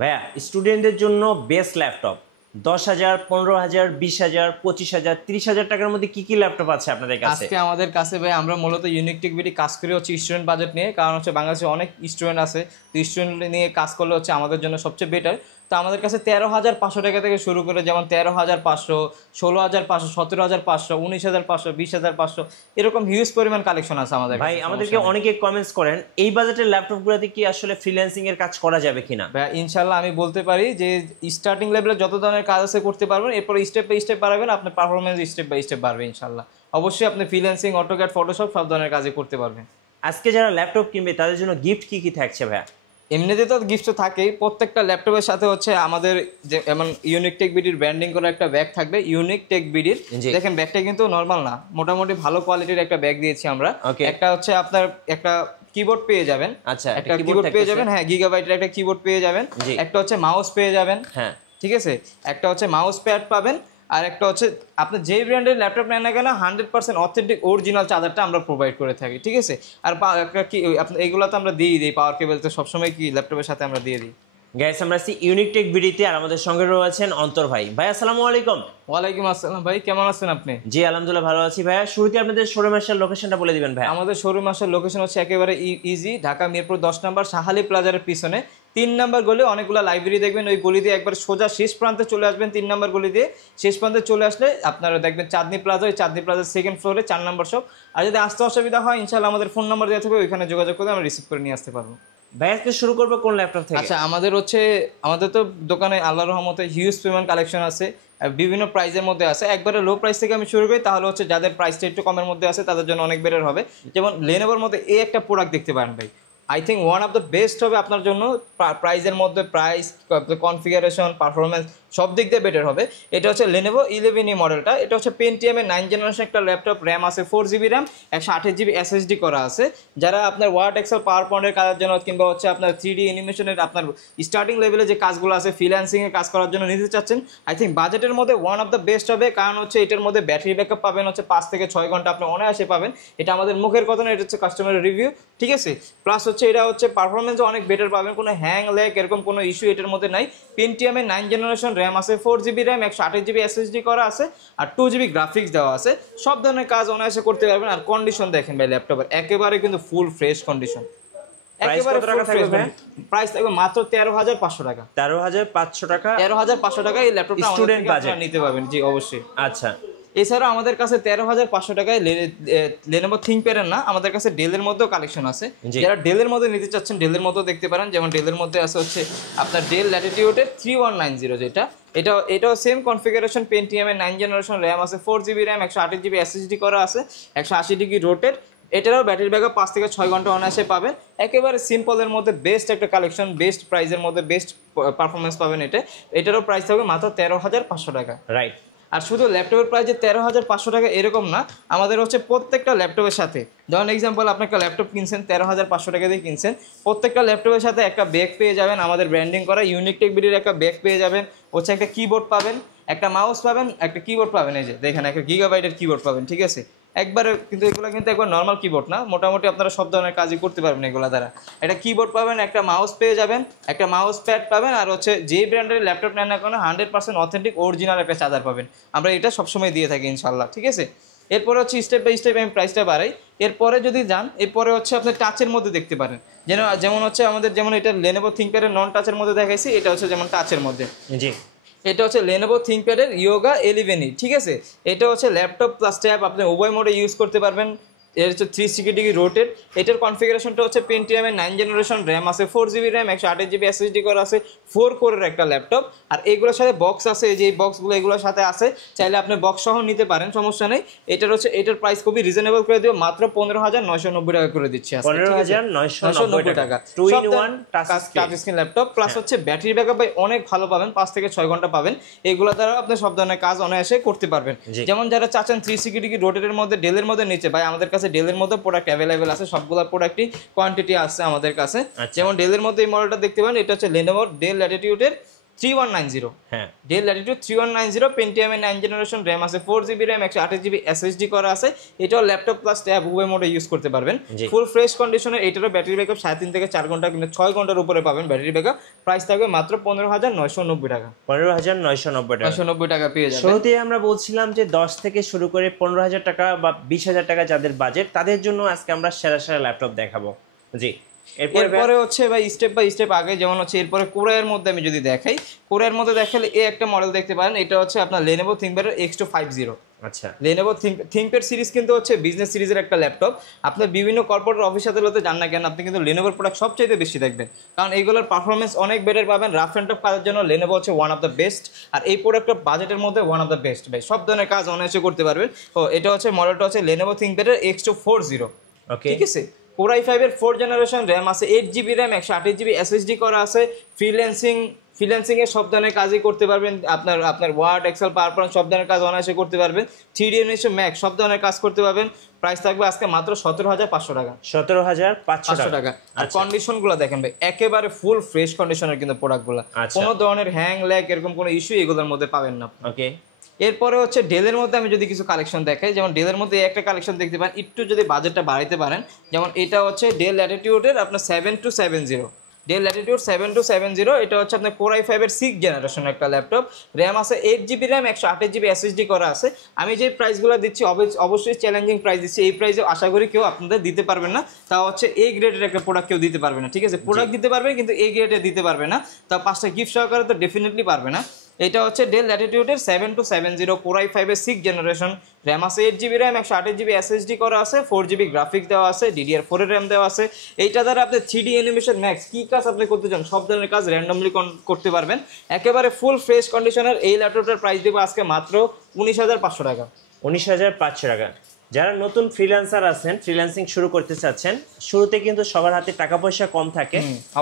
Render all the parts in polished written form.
ভাইয়া স্টুডেন্টদের জন্য বেস্ট ল্যাপটপ 10,000, 15,000, 20,000, 25,000, 30,000 টাকার মধ্যে কি কি ল্যাপটপ আছে আপনাদের কাছে? আজকে আমাদের কাছে ভাই আমরা মূলত ইউনিক টেক বিডি কাজ করি হচ্ছে স্টুডেন্ট বাজেট নিয়ে, কারণ হচ্ছে বাংলাদেশে অনেক স্টুডেন্ট আছে, তো স্টুডেন্ট নিয়ে কাজ করলে হচ্ছে আমাদের জন্য সবচেয়ে বেটার। তো আমাদের কাছে 13,500 টাকা থেকে শুরু করে, যেমন 13,500, 16,500, 17,500, 19,500, 20,500 এরকম হিউজ পরিমাণ কালেকশন আছে আমাদের ভাই আমাদেরকে অনেকে কমেন্টস করেন এই বাজেটের ল্যাপটপগুলোতে কি আসলে ফ্রিল্যান্সিং এর কাজ করা যাবে কিনা। ভাই ইনশাল্লাহ আমি বলতে পারি যে স্টার্টিং লেভেলে যত ধরনের কাজ আছে করতে পারবেন, এরপর স্টেপ বাই স্টেপ বাড়াবেন, আপনার পারফরমেন্স স্টেপ বাই স্টেপ বাড়বে ইনশাল্লাহ। অবশ্যই আপনি ফ্রিল্যান্সিং, অটোক্যাড, ফটোশপ সব ধরনের কাজই করতে পারবেন। আজকে যারা ল্যাপটপ কিনবে তাদের জন্য গিফট কি কি থাকছে ভাইয়া? এমনিতে তো গিফট তো থাকেই, প্রত্যেকটা ল্যাপটপের সাথে হচ্ছে আমাদের যে এমন ইউনিক টেক বিডির ব্র্যান্ডিং করা একটা ব্যাগ থাকবে। ইউনিক টেক বিডির দেখেন ব্যাগটা কিন্তু নর্মাল না, মোটামুটি ভালো কোয়ালিটির একটা ব্যাগ দিয়েছি আমরা। একটা হচ্ছে আপনার একটা কিবোর্ড পেয়ে যাবেন। আচ্ছা, একটা কিবোর্ড পেয়ে যাবেন, হ্যাঁ গিগাবাইটের একটা কিবোর্ড পেয়ে যাবেন। একটা হচ্ছে মাউস পেয়ে যাবেন, হ্যাঁ ঠিক আছে, একটা হচ্ছে মাউস প্যাড পাবেন, আর একটা হচ্ছে আপনি যেই ব্র্যান্ডের ল্যাপটপ নেন না কেন 100% অথেন্টিক অরিজিনাল চার্জারটা আমরা প্রোভাইড করে থাকি, ঠিক আছে। আর কি এইগুলো তো আমরা দিয়ে দিই, পাওয়ার কেবল তো সবসময় কি ল্যাপটপের সাথে আমরা দিয়ে দিই। গাইস আমরা আছি ইউনিক টেক বিডিতে, আর আমাদের সঙ্গে রয়েছেন অন্তর ভাই। ভাই আসসালামু আলাইকুম। ওয়ালাইকুম আসসালাম ভাই, কেমন আছেন আপনি? জি আলহামদুলিল্লাহ ভালো আছি ভাইয়া। শুরুতে আপনাদের শোরুম আসার লোকেশনটা বলে দিবেন ভাই। আমাদের শোরুম আসার লোকেশন হচ্ছে একেবারে ইজি, ঢাকা মিরপুর 10 নম্বর শাহালি প্লাজারের পিছনে 3 নম্বর গলি, অনেকগুলো লাইব্রেরি দেখবেন, ওই গলি দিয়ে একবার সোজা শেষ প্রান্তে চলে আসবেন। 3 নম্বর গলি দিয়ে শেষ প্রান্তে চলে আসলে আপনারা দেখবেন চাঁদনি প্লাজা, ওই চাঁদনি প্লাজার সেকেন্ড ফ্লোরে 4 নম্বর শপ। আর যদি আসতে অসুবিধা হয় ইনশাআল্লাহ আমাদের ফোন নাম্বার দেওয়া থাকবে, ওইখানে যোগাযোগ করে আমরা রিসিভ করে নিয়ে আসতে পারবো। ভাই আজকে শুরু করবো কোন ল্যাপটপ থেকে? আচ্ছা আমাদের তো দোকানে আল্লাহর রহমতে হিউজ পরিমাণ কালেকশন আছে, বিভিন্ন প্রাইসের মধ্যে আছে। একবারে লো প্রাইস থেকে আমি শুরু করি, তাহলে হচ্ছে যাদের প্রাইসটা একটু কমের মধ্যে আছে তাদের জন্য অনেক বেটার হবে। যেমন লেনোভোর মধ্যে এই একটা প্রোডাক্ট দেখতে পারেন ভাই, I think one of the best হবে আপনার জন্য। প্রাইসের মধ্যে প্রাইস, কনফিগারেশন, পারফরমেন্স সব দিক দিয়ে বেটার হবে। এটা হচ্ছে লেনোভো 11E মডেলটা। এটা হচ্ছে পেন্টিয়ামের 9 জেনারেশন একটা ল্যাপটপ, র্যাম আছে 4GB র্যাম, 128GB SSD করা আছে। যারা আপনার ওয়ার্ড, এক্সেল, পাওয়ার পয়েন্টের কাজের জন্য কিংবা হচ্ছে আপনার 3D অ্যানিমেশনের আপনার স্টার্টিং লেভেলে যে কাজগুলো আছে ফ্রিল্যান্সিংয়ের কাজ করার জন্য নিতে চাচ্ছেন, আই থিঙ্ক বাজেটের মধ্যে ওয়ান অফ দ্য বেস্ট হবে। কারণ হচ্ছে এটার মধ্যে ব্যাটারি ব্যাকআপ পাবেন হচ্ছে 5 থেকে 6 ঘন্টা আপনি অনায়াসে পাবেন। এটা আমাদের মুখের কথা না, এটা হচ্ছে কাস্টমারের রিভিউ, ঠিক আছে। প্লাস হচ্ছে এটা হচ্ছে পারফরমেন্সও অনেক বেটার পাবেন, কোনো হ্যাং ল্যাগ এরকম কোনো ইস্যু এটার মধ্যে নাই। পেন্টিয়ামের 9 জেনারেশন র্যাম আছে, 4GB র্যাম, 128GB SSD করা আছে, আর 2GB গ্রাফিক্স দেওয়া আছে। সব ধরনের কাজ অনায়াসে করতে পারবেন। আর কন্ডিশন দেখেন ভাই ল্যাপটপের একেবারে কিন্তু ফুল ফ্রেশ কন্ডিশন, একেবারে প্রাইস থাকবে মাত্র 13,500 টাকা। 13,500 টাকা? 13,500 টাকা এই ল্যাপটপটা স্টুডেন্ট বাজেট নিতে পারবেন। জি অবশ্যই। আচ্ছা, এছাড়াও আমাদের কাছে 13,500 টাকায় লেনোভো থিংকপ্যাডের না, আমাদের কাছে ডেলের মধ্যেও কালেকশন আছে। যারা ডেলের মধ্যে নিতে চাচ্ছেন ডেলের মধ্যেও দেখতে পারেন। যেমন ডেলের মধ্যে আছে হচ্ছে আপনার ডেল ল্যাটিটিউডের 3190, এটাও সেম কনফিগারেশন, পেন্টিয়ামের 9 জেনারেশন র্যাম আছে, 4GB র্যাম, 128GB SSD করা আছে, 180° রোটেট। এটারও ব্যাটারি ব্যাকআপ 5 থেকে 6 ঘন্টা অনায়াসে পাবেন। একেবারে সিম্পলের মধ্যে বেস্ট একটা কালেকশন, বেস্ট প্রাইসের মধ্যে বেস্ট পারফরমেন্স পাবেন। এটারও প্রাইস থাকবে মাত্র 13,500 টাকা। রাইট। আর শুধু ল্যাপটপের প্রাইস যে 13,500 টাকা এরকম না, আমাদের হচ্ছে প্রত্যেকটা ল্যাপটপের সাথে, ধরুন এক্সাম্পল আপনি একটা ল্যাপটপ কিনছেন 13,500 টাকা দিয়ে কিনছেন, প্রত্যেকটা ল্যাপটপের সাথে একটা ব্যাগ পেয়ে যাবেন, আমাদের ব্র্যান্ডিং করা ইউনিক টেক বিডির একটা ব্যাগ পেয়ে যাবেন, হচ্ছে একটা কিবোর্ড পাবেন, একটা মাউস পাবেন, একটা কিবোর্ড পাবেন। এই যে দেখেন একটা গিগাবাইটের কিবোর্ড পাবেন, ঠিক আছে। একবারে কিন্তু এগুলো কিন্তু একবার নর্মাল কিবোর্ড না, মোটামুটি আপনারা সব ধরনের কাজই করতে পারবেন এগুলো দ্বারা। একটা কিবোর্ড পাবেন, একটা মাউস পেয়ে যাবেন, একটা মাউস প্যাড পাবেন, আর হচ্ছে যে ব্র্যান্ডের ল্যাপটপ নেন না কেন 100% অথেন্টিক অরিজিনাল একটা চার্জার পাবেন। আমরা এটা সবসময় দিয়ে থাকি ইনশাল্লাহ, ঠিক আছে। এরপরে হচ্ছে স্টেপ বাই স্টেপ আমি প্রাইসটা বাড়াই। এরপরে যদি যান, এরপরে হচ্ছে আপনি টাচের মধ্যে দেখতে পারেন, যেমন হচ্ছে আমাদের যেমন এটা লেনোভো থিংকপ্যাডের নন টাচের মধ্যে দেখাইছি, এটা হচ্ছে যেমন টাচের মধ্যে। জি, এটা হচ্ছে লেনোভো থিংকপ্যাডের ইয়োগা 11E, ঠিক আছে। এটা হচ্ছে ল্যাপটপ প্লাস ট্যাব আপনি উভয় মোডে ইউজ করতে পারবেন। এর হচ্ছে 360° রোটেট। এটার কনফিগারেশনটা হচ্ছে পেন্টিয়ামের 9 জেনারেশন র্যাম আছে, 4GB র্যাম, 128GB SSD করা আছে, 4 কোরের একটা ল্যাপটপ। আর এগুলোর সাথে বক্স আছে, এই যে বক্সগুলো এগুলোর সাথে আছে, চাইলে আপনি বক্স সহ নিতে পারেন, সমস্যা নেই। এটার প্রাইস খুবই রিজনেবল করে দিব, মাত্র 15,990 টাকা করে দিচ্ছি। 15,990 টাকা 2-in-1 touch screen laptop. Plus হচ্ছে ব্যাটারি ব্যাকআপ অনেক ভালো পাবেন, 5 থেকে 6 ঘন্টা পাবেন। এগুলো দ্বারা আপনি সব ধরনের কাজ অনায়াসে করতে পারবেন। যেমন যারা চাচ্ছেন 360° রোটেটের মধ্যে ডেলের মধ্যে নিচে, ভাই আমাদের কাছে ডেলের মধ্যে প্রোডাক্ট অ্যাভেলেবেল আছে, সবগুলো প্রোডাক্টই কোয়ান্টিটি আছে আমাদের কাছে। যেমন ডেলের মধ্যে এই মডেলটা দেখতে পারেন, এটা হচ্ছে লেনোভো ডেল ল্যাটিটিউডের 3190, হ্যাঁ ডেল ল্যাটিটিউড 3190, পেন্টিয়াম এর 9 জেনারেশন, র্যাম আছে 4GB র্যাম, 128GB SSD করা আছে। এটাও ল্যাপটপ প্লাস ট্যাব উভয় মোডে ইউজ করতে পারবেন। জি। ফুল ফ্রেশ কন্ডিশনে এটারও ব্যাটারি ব্যাকআপ 3.5 থেকে 4 ঘন্টা, কিন্তু 6 ঘন্টার উপরে পাবেন ব্যাটারি ব্যাকআপ। প্রাইস থাকবে মাত্র 15,990 টাকা। 15,990 টাকা। 990 টাকা পেয়ে যাবেন। শুরুতেই আমরা বলছিলাম যে 10 থেকে শুরু করে 15,000 টাকা বা 20,000 টাকা যাদের বাজেট, তাদের জন্য আজকে আমরা সেরা সেরা ল্যাপটপ দেখাবো। জি, এরপরে হচ্ছে ভাই স্টেপ বাই স্টেপ আগে যেমন হচ্ছে এরপরে কোরাইয়ের মধ্যে আমি যদি দেখাই, কোরাইয়ের মধ্যে দেখালে এই একটা মডেল দেখতে পারেন। এটা হচ্ছে আপনার Lenovo ThinkPad X250। আচ্ছা, Lenovo ThinkPad সিরিজ কিন্তু হচ্ছে বিজনেস সিরিজের একটা ল্যাপটপ। আপনার বিভিন্ন কর্পোরেট অফিস আদালতে যান না কেন, আপনি কিন্তু Lenovoর প্রোডাক্ট সবচেয়ে বেশি দেখবেন, কারণ এইগুলোর পারফরমেন্স অনেক বেটার পাবেন। রাফ অ্যান্ড টাফ কাজের জন্য Lenovo হচ্ছে ওয়ান অফ দ্য বেস্ট, আর এই প্রোডাক্টটা বাজেটের মধ্যে ওয়ান অফ দ্য বেস্ট ভাই, সব ধরনের কাজ অনায়াসে করতে পারবেন। তো এটা হচ্ছে মডেলটা হচ্ছে Lenovo ThinkPad X240। ওকে, ঠিক আছে, Core i5 এর 4 জেনারেশন, র্যাম আছে 8GB র্যাম, 128GB SSD করা আছে। ফ্রিল্যান্সিং এর সব ধরনের কাজই করতে পারবেন। আপনার ওয়ার্ড, এক্সেল, পাওয়ার পয়েন্ট সব ধরনের কাজ অনায়াসে করতে পারবেন। 3D অ্যানিমেশন, ম্যাক সব ধরনের কাজ করতে পারবেন। প্রাইস থাকবে আজকে মাত্র 17,500 টাকা। 17,500 টাকা। আর কন্ডিশনগুলো দেখেন ভাই, একেবারে ফুল ফ্রেশ কন্ডিশনের কিন্তু প্রোডাক্টগুলো, কোনো ধরনের হ্যাং ল্যাগ এরকম কোনো ইস্যু এগুলোর মধ্যে পাবেন না। ওকে, এরপরে হচ্ছে ডেলের মধ্যে আমি যদি কিছু কালেকশন দেখাই, যেমন ডেলের মধ্যে একটা কালেকশন দেখতে পারেন, একটু যদি বাজেটটা বাড়াইতে পারেন, যেমন এটা হচ্ছে ডেল ল্যাটিটিউডের আপনার 7270, ডেল ল্যাটিটিউড 7270। এটা হচ্ছে আপনার Core i5 এর 6 জেনারেশন একটা ল্যাপটপ, র্যাম আছে 8GB র্যাম, 128GB SSD করা আছে। আমি যে প্রাইসগুলো দিচ্ছি অবশ্যই চ্যালেঞ্জিং প্রাইস দিচ্ছি, এই প্রাইসে আশা করি কেউ আপনাদের দিতে পারবেন না। তাও হচ্ছে এই গ্রেডের একটা প্রোডাক্ট কেউ দিতে পারবে না। ঠিক আছে, প্রোডাক্ট দিতে পারবে কিন্তু এই গ্রেডে দিতে পারবে না, তা 5টা গিফট সহকারে তো ডেফিনেটলি পারবে না। এটা হচ্ছে ডেল ল্যাটিটিউডের 7270, Core i5 এর 6 জেনারেশন, র্যাম আছে 8GB র্যাম, 128GB SSD করা আছে, 4GB গ্রাফিক্স দেওয়া আছে, DDR4 এর র্যাম দেওয়া আছে। এইটা দ্বারা আপনি 3D অ্যানিমেশন, ম্যাক্স কি কাজ আপনি করতে চান সব ধরনের কাজ র্যান্ডমলি করতে পারবেন। একেবারে ফুল ফ্রেশ কন্ডিশনের এই ল্যাপটপটার প্রাইস দেবো আজকে মাত্র 19,500 টাকা। 19,500 টাকা। যারা নতুন ফ্রিল্যান্সার আছেন, ফ্রিল্যান্সিং শুরু করতে চাচ্ছেন, শুরুতে কিন্তু সবার হাতে টাকা পয়সা কম থাকে,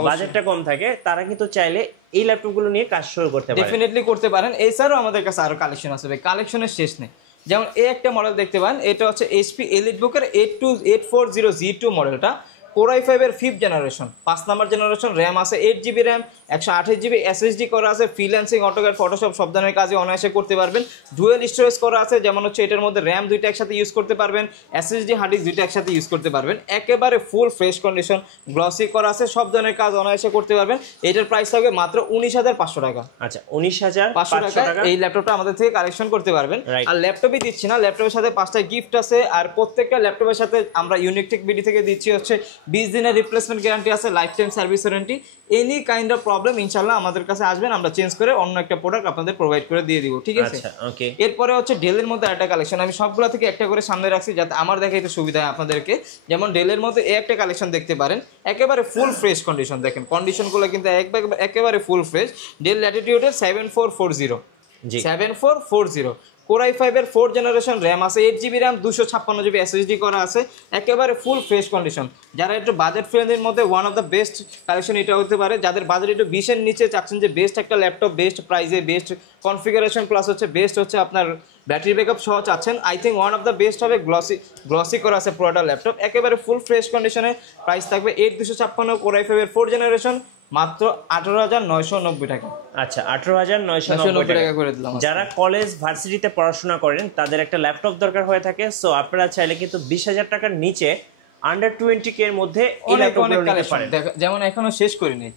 বাজেটটা কম থাকে, তারা কিন্তু চাইলে এই ল্যাপটপগুলো নিয়ে কাজ শুরু করতে পারে। ডেফিনেটলি করতে পারেন। এছাড়াও আমাদের কাছে আরো কালেকশন আছে ভাই, কালেকশনের শেষ নেই। যেমন এই একটা মডেল দেখতে পান, এটা হচ্ছে HP EliteBook-এর 840G2 মডেলটা, Core i5 এর 5th generation, 5 number generation, RAM আছে 8GB র্যাম, 128GB SSD করা আছে। ফ্রিল্যান্সিং, অটোক্যাড, ফটোশপ সব ধরনের কাজে অনায়াসে করতে পারবেন। ডুয়েল স্টোরেজ করা আছে, যেমন হচ্ছে এটার মধ্যে র্যাম দুইটা একসাথে ইউজ করতে পারবেন, SSD হার্ড ডিস্ক দুইটা একসাথে ইউজ করতে পারবেন। একেবারে ফুল ফ্রেশ কন্ডিশন, গ্লসি করা আছে, সব ধরনের কাজ অনায়াসে করতে পারবেন। এটার প্রাইস থাকবে মাত্র 19,500 টাকা। আচ্ছা, 19,500 টাকা এই ল্যাপটপটা আমাদের থেকে কালেকশন করতে পারবেন। আর ল্যাপটপই দিচ্ছি না, ল্যাপটপের সাথে 5টা গিফট আছে, আর প্রত্যেকটা ল্যাপটপের সাথে আমরা ইউনিকটেক বিডি থেকে দিচ্ছি হচ্ছে 20 দিনের রিপ্লেসমেন্ট গ্যারান্টি আছে, life time service warranty. Any kind of problem ইনশাআল্লাহ আমাদের কাছে আসবেন, আমরা চেঞ্জ করে অন্য একটা প্রোডাক্ট আপনাদের প্রোভাইড করে দিয়ে দিব। ঠিক আছে, ওকে। এরপরে হচ্ছে ডেলের মধ্যে একটা কালেকশন, আমি সবগুলো থেকে একটা করে সামনে রাখছি যাতে আমার দেখাইতে সুবিধা হয় আপনাদেরকে। যেমন ডেলের মধ্যে এই একটা কালেকশন দেখতে পারেন, একেবারে ফুল ফ্রেশ কন্ডিশন, দেখেন কন্ডিশনগুলো কিন্তু একেবারে ফুল ফ্রেশ। ডেল ল্যাটিটিউডের 7440, 7440, Core i5 এর 4 জেনারেশন, র্যাম আছে 8GB র্যাম, 256GB SSD করা আছে। একেবারে ফুল ফ্রেশ কন্ডিশন। যারা একটু বাজেট ফ্রেন্ডলির মধ্যে one of the best collection এটা হতে পারে, যাদের বাজেট একটু 20-এর নিচে চাচ্ছেন যে বেস্ট একটা ল্যাপটপ, বেস্ট প্রাইসে, বেস্ট কনফিগারেশন, প্লাস হচ্ছে বেস্ট হচ্ছে আপনার ব্যাটারি ব্যাকআপ সহ চাচ্ছেন, I think one of the best হবে। গ্লসি করা আছে পুরোটা ল্যাপটপ, একেবারে ফুল ফ্রেশ কন্ডিশনে। প্রাইস থাকবে 8256, Core i5 এর 4 জেনারেশন, মাত্র 18,990 টাকা। আচ্ছা, 18,990 টাকা করে দিলাম। যারা কলেজ ভার্সিটিতে পড়াশোনা করেন তাদের একটা ল্যাপটপ দরকার হয়ে থাকে, সো আপনারা চাইলে কিন্তু 20,000 টাকার নিচে আন্ডার 20K এর মধ্যে এই ল্যাপটপগুলো নিতে পারেন। যেমন এখনো শেষ করিনি,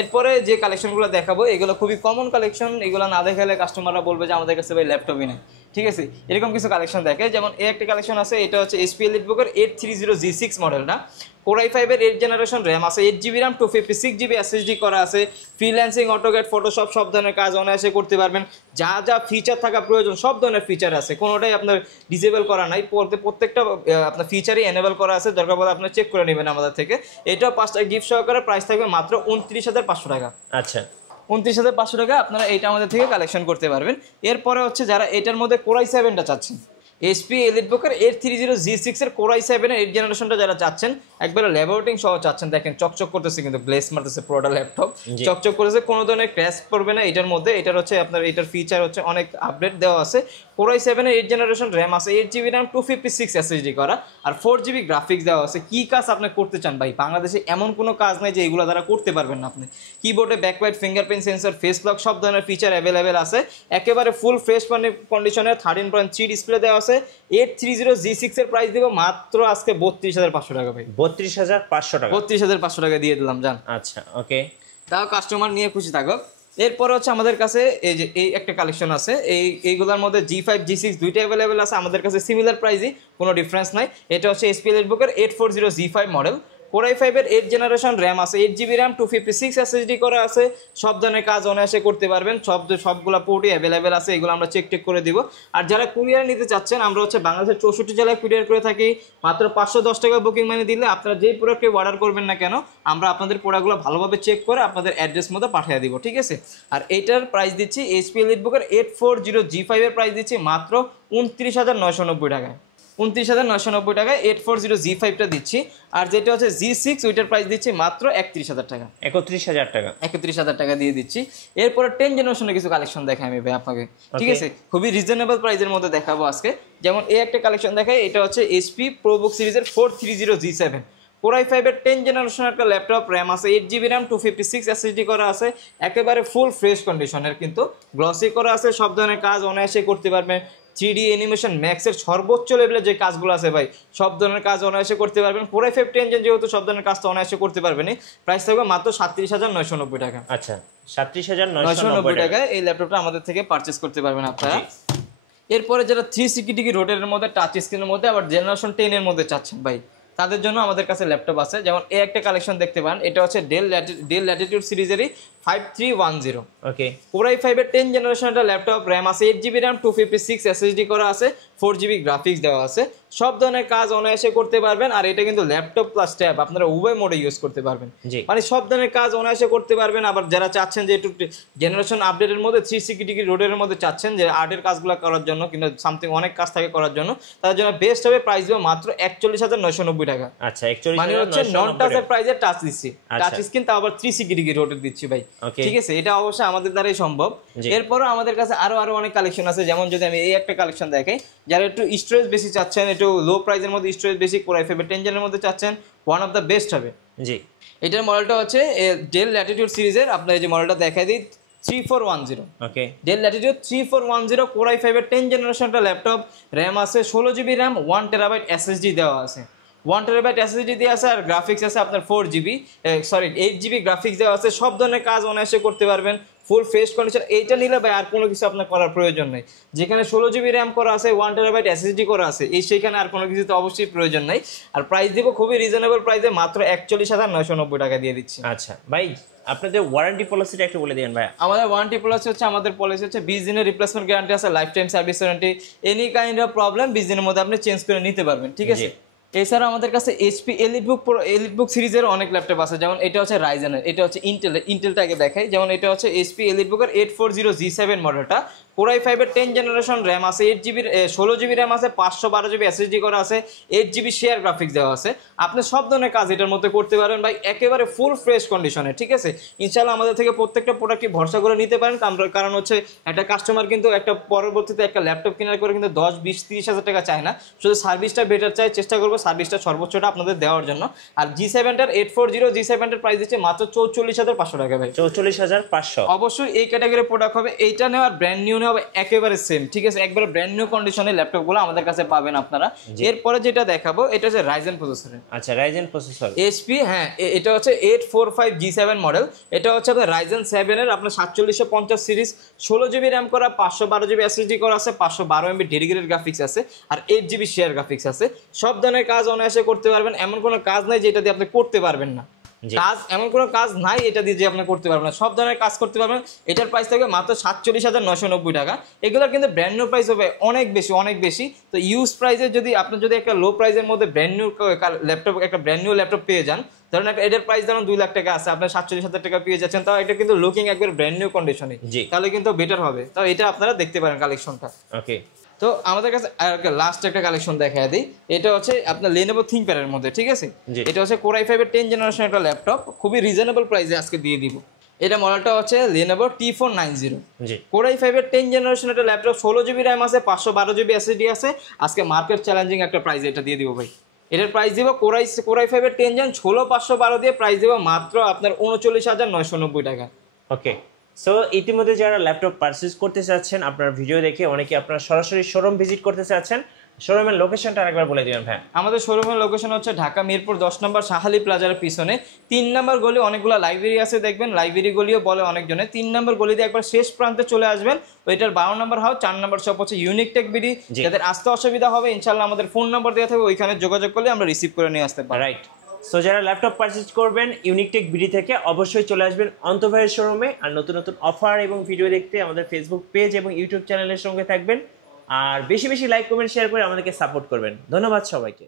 এরপরে যে কালেকশনগুলো দেখাবো এগুলো খুবই কমন কালেকশন, এগুলো না দেখালে কাস্টমাররা বলবে যে আমাদের কাছে ভাই ল্যাপটপই নেই। ঠিক আছে, এরকম কিছু কালেকশন দেখে, যেমন এই একটা কালেকশন আছে, এটা হচ্ছে HP EliteBook-এর 830G6 মডেলটা, Core i5 এর 8 জেনারেশন, র্যাম আছে 8GB র্যাম, 256GB SSD করা আছে। ফ্রিল্যান্সিং, অটোক্যাড, ফটোশপ সব ধরনের কাজ অনায়াসে করতে পারবেন। যা যা ফিচার থাকা প্রয়োজন সব ধরনের ফিচার আছে, কোনোটাই আপনার ডিসেবল করা নাই, প্রত্যেকটা আপনার ফিচারই এনেবল করা আছে। দরকার পড়লে আপনার চেক করে নেবেন আমাদের থেকে। এটাও 5টা গিফট সহকারে, প্রাইস থাকবে মাত্র 29,500 টাকা। আচ্ছা, 29,500 টাকা আপনারা এইটা আমাদের থেকে কালেকশন করতে পারবেন। এরপরে হচ্ছে যারা এটার মধ্যে Core i7টা চাচ্ছেন, HP এলিটবুকের 830G6 এর Core i7 এর 8 জেনারেশনটা যারা চাচ্ছেন একবারে ল্যাবরেটিং সহ চাচ্ছেন, দেখেন চকচক করতেছে কিন্তু গ্লেস মারতেছে পুরোটা ল্যাপটপ, চকচক করতেছে, কোনো ধরনের ক্র্যাশ পড়বে না এটার মধ্যে। এটার হচ্ছে আপনার এটার ফিচার হচ্ছে অনেক আপডেট দেওয়া আছে। Core i7 এর 8 জেনারেশন র্যাম আছে, 8GB র্যাম, 256 SSD করা, আর 4GB গ্রাফিক্স দেওয়া আছে। কি কাজ আপনি করতে চান ভাই, বাংলাদেশে এমন কোনো কাজ নাই যে এগুলো দ্বারা করতে পারবেন না আপনি। কিবোর্ডে backlight, fingerprint sensor, face lock সব ধরনের ফিচার অ্যাভেলেবেল আছে। একেবারে ফুল ফ্রেশ কন্ডিশনের 13.3 ডিসপ্লে দেওয়া আছে। 830G6 এর প্রাইস দিব মাত্র আজকে 32,500 টাকা ভাই। 32,500 টাকা, 32,500 টাকা দিয়ে দিলাম জান। আচ্ছা ওকে, তাও কাস্টমার নিয়ে খুশি থাকো। এরপর হচ্ছে আমাদের কাছে এই যে এই একটা কালেকশন আছে, এইগুলোর মধ্যে G5 G6 দুইটা অ্যাভেলেবেল আছে আমাদের কাছে, সিমিলার প্রাইসই, কোনো ডিফারেন্স নাই। এটা হচ্ছে HP এলিটবুকের 840G5 model, Core i5 এর 8 জেনারেশন র্যাম আছে, 8GB র্যাম, 256 SSD করা আছে। সব ধরনের কাজ অনায়াসে করতে পারবেন, সবগুলা পোর্টই অ্যাভেলেবেল আছে, এগুলো আমরা চেক করে দিব। আর যারা কুরিয়ার নিতে চাচ্ছেন, আমরা হচ্ছে বাংলাদেশের 64 জেলায় কুরিয়ার করে থাকি। মাত্র 510 টাকা বুকিং মানি দিলে আপনারা যেই প্রোডাক্টে অর্ডার করবেন না কেন, আমরা আপনাদের প্রোডাক্টগুলো ভালোভাবে চেক করে আপনাদের অ্যাড্রেস মতো পাঠিয়ে দিব, ঠিক আছে। আর এইটার প্রাইস দিচ্ছি HP এলিটবুকের 840G5 এর প্রাইস দিচ্ছি মাত্র 29,990 টাকায়। 29,990 টাকায় 840G5টা দিচ্ছি। আর যেটা হচ্ছে G6 ওইটার প্রাইস দিচ্ছি মাত্র 31,000 টাকা। 31,000 টাকা, 31,000 টাকা দিয়ে দিচ্ছি। এরপরে 10 জেনারেশনের কিছু কালেকশন দেখাই আমি ভাই আপনাকে, ঠিক আছে, খুবই রিজনেবল প্রাইসের মধ্যে দেখাবো আজকে। যেমন এই একটা কালেকশন দেখাই, এটা হচ্ছে HP ProBook সিরিজের 430G7 Core i5 এর 10 জেনারেশন একটা ল্যাপটপ, র্যাম আছে 8GB র্যাম, 256 SSD করা আছে, একেবারে ফুল ফ্রেশ কন্ডিশনের, কিন্তু গ্লসি করা আছে। সব ধরনের কাজ অনায়াসে করতে পারবেন। 3D অ্যানিমেশন ম্যাক্সের সর্বোচ্চ লেভেলের যে কাজগুলো আছে ভাই, সব ধরনের কাজ অনায়াসে করতে পারবেন। Core i5 10 জেন যেহেতু সব ধরনের কাজটা অনায়াসে করতে পারবেন। প্রাইস থাকবে মাত্র 37,990 টাকা। আচ্ছা 37,990 টাকায় এই ল্যাপটপটা আমাদের থেকে পারচেস করতে পারবেন আপনারা। এরপরে যারা 360 ডিগ্রি রোটেটের মধ্যে, টাচ স্ক্রিনের মধ্যে, আবার জেনারেশন 10 এর মধ্যে চাচ্ছেন ভাই, তাদের জন্য আমাদের কাছে ল্যাপটপ আছে। যেমন এই একটা কালেকশন দেখতে পান, এটা হচ্ছে ডেল ল্যাটিটিউড সিরিজেরই 5310। ওকে, Core i5 এর 10 জেনারেশন একটা ল্যাপটপ, র্যাম আছে 8GB র্যাম, 256 SSD করা আছে, 4GB গ্রাফিক্স দেওয়া আছে। সব ধরনের কাজ অনায়াসে করতে পারবেন। আর এটা কিন্তু ল্যাপটপ প্লাস ট্যাব, আপনারা উভয় মোডে ইউজ করতে পারবেন, মানে সব ধরনের কাজ অনায়াসে করতে পারবেন। আবার যারা চাচ্ছেন যে একটু জেনারেশন আপডেটের মধ্যে 360 ডিগ্রি রোডের মধ্যে চাচ্ছেন যে আর্টের কাজগুলো করার জন্য, কিংবা সামথিং অনেক কাজ থাকে করার জন্য, তাদের জন্য বেস্ট হবে। প্রাইস হবে মাত্র 41,990 টাকা। আচ্ছা 41,990 মানে হচ্ছে নন টাচের প্রাইসে টাচ দিচ্ছি, টাচ স্ক্রিন, তাও আবার 360 ডিগ্রি রোটেট দিচ্ছি ভাই, ঠিক আছে। এটা অবশ্যই আমাদের দ্বারাই সম্ভব। এরপরও আমাদের কাছে আরো অনেক কালেকশন আছে। যেমন যদি আমি এই একটা কালেকশন দেখাই, যারা একটু স্টোরেজ বেশি চাচ্ছেন, একটু লো প্রাইসের মধ্যে স্টোরেজ বেশি, Core i5 এর 10 জেনের মধ্যে চাচ্ছেন, ওয়ান অফ দ্য বেস্ট হবে। জি, এটার মডেলটা হচ্ছে ডেল ল্যাটিটিউড সিরিজের, আপনার এই যে মডেলটা দেখাই দিই, 3410। ওকে, ডেল ল্যাটিটিউড 3410 Core i5 এর 10 জেনারেশনটা ল্যাপটপ, র্যাম আছে 16GB র্যাম, 1TB SSD দেওয়া আছে, 1TB SSD দিয়ে আছে। আর গ্রাফিক্স আছে আপনার 8GB গ্রাফিক্স দেওয়া আছে। সব ধরনের কাজ অনায়াসে করতে পারবেন, ফুল ফ্রেশ কন্ডিশন। এইটা নিলে ভাই আর কোনো কিছু আপনার করার প্রয়োজন নেই। যেখানে 16GB র্যাম করা আছে, 1TB SSD করা আছে, সেইখানে আর কোনো কিছু তো অবশ্যই প্রয়োজন নেই। আর প্রাইস দিব খুবই রিজনেবল প্রাইসে, মাত্র 41,990 টাকা দিয়ে দিচ্ছি। আচ্ছা ভাই, আপনাদের ওয়ারেন্টি পলিসিটা একটু বলে দিন ভাই। আমাদের ওয়ারেন্টি পলিসি হচ্ছে, আমাদের পলিসি হচ্ছে 20 দিনের রিপ্লেসমেন্ট গ্যারান্টি আছে, life time service warranty. Any kind of problem 20 দিনের মধ্যে আপনি চেঞ্জ করে নিতে পারবেন, ঠিক আছে। এছাড়া আমাদের কাছে HP এলিটবুক সিরিজের অনেক ল্যাপটপ আছে। যেমন এটা হচ্ছে রাইজেনের, এটা হচ্ছে ইন্টেলটাকে দেখাই। যেমন এটা হচ্ছে HP এলিটবুকের 840G7 মডেলটা, Core i5 এর 10 জেনারেশন, র্যাম আছে 16GB র্যাম আছে, 512GB SSD করা আছে, 8GB শেয়ার গ্রাফিক্স দেওয়া আছে। আপনি সব ধরনের কাজ এটার মধ্যে করতে পারেন ভাই, একেবারে ফুল ফ্রেশ কন্ডিশনে, ঠিক আছে। ইনশাআল্লাহ আমাদের থেকে প্রত্যেকটা প্রোডাক্টই ভরসা করে নিতে পারেন। কারণ হচ্ছে একটা কাস্টমার কিন্তু একটা পরবর্তীতে একটা ল্যাপটপ কেনার করে কিন্তু 10, 20, 30,000 টাকা চায় না, শুধু সার্ভিসটা বেটার চাই। চেষ্টা করবো সার্ভিসটা সর্বোচ্চটা আপনাদের দেওয়ার জন্য। আর G7টার 840G7টার প্রাইস দিচ্ছে মাত্র 44,500 টাকা ভাই। 44,500। অবশ্যই এই ক্যাটাগরির প্রোডাক্ট হবে। এইটা নেওয়ার ব্র্যান্ড নিউ হবে একেবারে সেম, ঠিক আছে। একবারে ব্র্যান্ড নিউ কন্ডিশনের ল্যাপটপগুলো আমাদের কাছে পাবেন আপনারা। এরপরে যেটা দেখাবো, এটা হচ্ছে রাইজেন প্রসেসর। আচ্ছা, রাইজেন প্রসেসর HP, হ্যাঁ, এটা হচ্ছে 845G7 মডেল। এটা হচ্ছে আপনার রাইজেন 7 এর আপনার 4750 সিরিজ, 16GB র্যাম করা, 512GB SSD করা আছে, 512MB ডেডিকেটেড গ্রাফিক্স আছে, আর 8GB শেয়ার গ্রাফিক্স আছে। সব ধরনের কাজ অনায়াসে করতে পারবেন, এমন কোনো কাজ নাই যেটা দিয়ে আপনি করতে পারবেন না। এমন কোনো কাজ নাই এটা দিয়ে যে আপনি করতে পারবেন না, সব ধরনের কাজ করতে পারবেন। এটার প্রাইস থাকবে মাত্র 47,990 টাকা। এগুলোর কিন্তু ব্র্যান্ড নিউ প্রাইস হবে অনেক বেশি। তো ইউজ প্রাইসে যদি আপনি একটা লো প্রাইসের মধ্যে ব্র্যান্ড নিউ ল্যাপটপ, একটা ব্র্যান্ড নিউ ল্যাপটপ পেয়ে যান, ধরেন এটার প্রাইস ধরুন 2 লাখ টাকা আছে, আপনার 47,000 টাকা পেয়ে যাচ্ছেন, তাও এটা কিন্তু লুকিং একবার ব্র্যান্ড নিউ কন্ডিশনে, তাহলে কিন্তু বেটার হবে। তাও এটা আপনারা দেখতে পারেন কালেকশনটা। ওকে, তো আমাদের কাছে লাস্ট একটা কালেকশন দেখায় দিই, এটা হচ্ছে আপনার Lenovo ThinkPad এর মধ্যে, ঠিক আছে? জি। এটা হচ্ছে Core i5 এর 10 জেনারেশন একটা ল্যাপটপ, খুবই রিজনেবল প্রাইসে আজকে দিয়ে দিব। এটা মডেলটা হচ্ছে Lenovo T490। জি Core i5 এর 10 জেনারেশন একটা ল্যাপটপ, 16 জিবি র্যাম আছে, 512 জিবি এসএসডি আছে। আজকে মার্কেট চ্যালেঞ্জিং একটা প্রাইস এটা দিয়ে দিব ভাই। এটার প্রাইস দিব Core i5 এর 10 জেন 16512 দিয়ে প্রাইস দিব মাত্র আপনার 39990 টাকা। ওকে, সো ইতিমধ্যে যারা ল্যাপটপ পারচেজ করতে চাচ্ছেন আপনার ভিডিও দেখে, অনেকে আপনারা সরাসরি শোরুম ভিজিট করতে চাচ্ছেন, শোরুমের লোকেশনটা আরেকবার বলে দিবেন ভাই। আমাদের শোরুমের লোকেশন হচ্ছে ঢাকা মিরপুর 10 নম্বর শাহালি প্লাজার পিছনে 3 নম্বর গলি, অনেকগুলো লাইব্রেরি আছে দেখবেন, লাইব্রেরি গলিও বলে অনেকজনে। 3 নম্বর গলি দিয়ে একবার শেষ প্রান্তে চলে আসবেন, ওইটার 12 নম্বর হাউস, 4 নম্বর শপ হচ্ছে ইউনিক টেক বিডি। যাদের আসতে অসুবিধা হবে ইনশাআল্লাহ আমাদের ফোন নাম্বার দেওয়া থাকবে, ওইখানে যোগাযোগ করলে আমরা রিসিভ করে নিয়ে আসতে পারি। রাইট, সো যারা ল্যাপটপ পারচেজ করবেন ইউনিক টেক বিডি থেকে অবশ্যই চলে আসবেন অন্ত ভাইয়ের শোরুমে। আর নতুন নতুন অফার এবং ভিডিও দেখতে আমাদের ফেসবুক পেজ এবং ইউটিউব চ্যানেলের সঙ্গে থাকবেন। আর বেশি বেশি লাইক কমেন্ট শেয়ার করে আমাদেরকে সাপোর্ট করবেন। ধন্যবাদ সবাইকে।